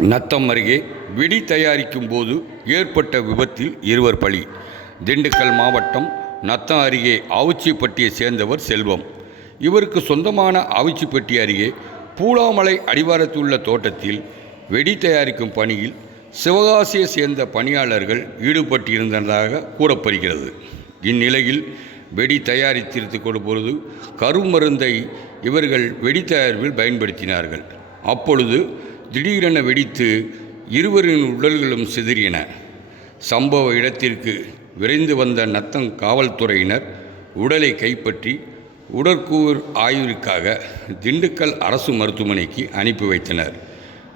நத்தம் அருகே வெடி தயாரிக்கும் போது ஏற்பட்ட விபத்தில் இருவர் பலி. திண்டுக்கல் மாவட்டம் நத்தம் அருகே ஆவுச்சிப்பட்டியை சேர்ந்தவர் செல்வம். இவருக்கு சொந்தமான ஆவுச்சிப்பட்டி அருகே பூலாமலை அடிவாரத்தில் உள்ள தோட்டத்தில் வெடி தயாரிக்கும் பணியில் சிவகாசியை சேர்ந்த பணியாளர்கள் ஈடுபட்டிருந்ததாக கூறப்படுகிறது. இந்நிலையில் வெடி தயாரித்திருத்து கொடுப்பொழுது கருமருந்தை இவர்கள் வெடி தயாரிப்பில் பயன்படுத்தினார்கள். அப்பொழுது திடீரென வெடித்து இருவரின் உடல்களும் சிதறின. சம்பவ இடத்திற்கு விரைந்து வந்த நத்தம் காவல்துறையினர் உடலை கைப்பற்றி உடற்கூர் ஆய்விற்காக திண்டுக்கல் அரசு மருத்துவமனைக்கு அனுப்பி வைத்தனர்.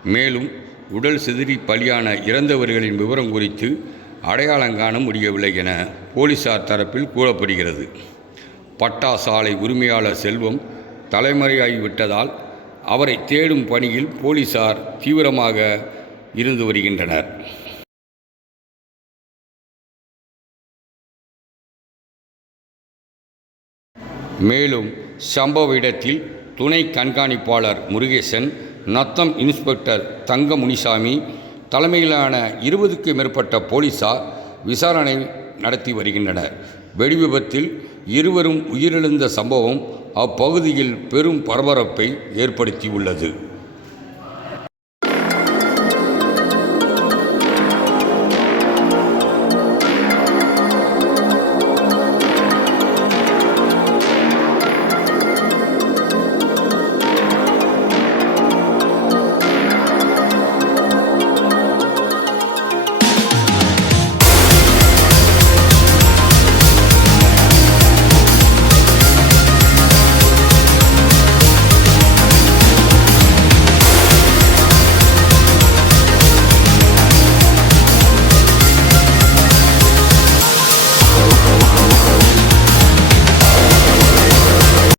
மேலும் உடல் சிதறி பலியான இறந்தவர்களின் விவரம் குறித்து அடையாளம் காண முடியவில்லை என போலீசார் தரப்பில் கூறப்படுகிறது. பட்டா சாலை உரிமையாளர் செல்வம் தலைமறையாகிவிட்டதால் அவரை தேடும் பணியில் போலீசார் தீவிரமாக இருந்து வருகின்றனர். மேலும் சம்பவ இடத்தில் துணை கண்காணிப்பாளர் முருகேசன் நத்தம் இன்ஸ்பெக்டர் தங்க முனிசாமி தலைமையிலான இருபதுக்கு மேற்பட்ட போலீசார் விசாரணை நடத்தி வருகின்றனர். வெடி விபத்தில் இருவரும் உயிரிழந்த சம்பவம் அப்பகுதியில் பெரும் பரபரப்பை ஏற்படுத்தியுள்ளது.